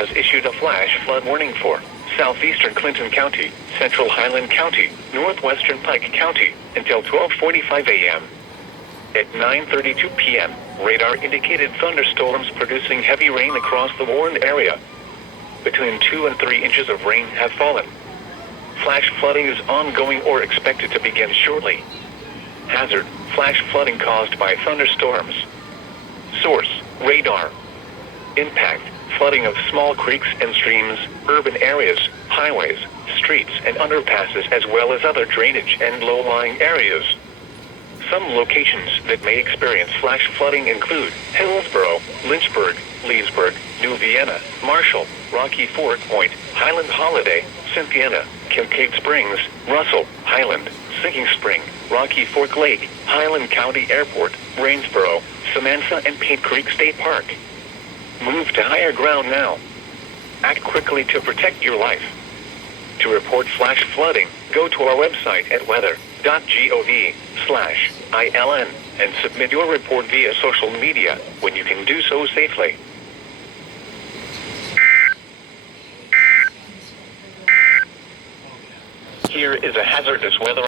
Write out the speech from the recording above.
has issued a flash flood warning for southeastern Clinton County, central Highland County, northwestern Pike County, until 12:45 a.m. At 9:32 p.m., radar indicated thunderstorms producing heavy rain across the warned area. Between 2 and 3 inches of rain have fallen. Flash flooding is ongoing or expected to begin shortly. Hazard: flash flooding caused by thunderstorms. Source: radar. Impact: flooding of small creeks and streams, urban areas, highways, streets and underpasses, as well as other drainage and low-lying areas. Some locations that may experience flash flooding include Hillsborough, Lynchburg, Leesburg, New Vienna, Marshall, Rocky Ford Point, Highland Holiday, Cynthiana, Kincaid Springs, Russell, Highland, Sinking Spring, Rocky Fork Lake, Highland County Airport, Rainsboro, Samantha and Paint Creek State Park. Move to higher ground now. Act quickly to protect your life. To report flash flooding, go to our website at weather.gov/ILN and submit your report via social media when you can do so safely. Here is a hazardous weather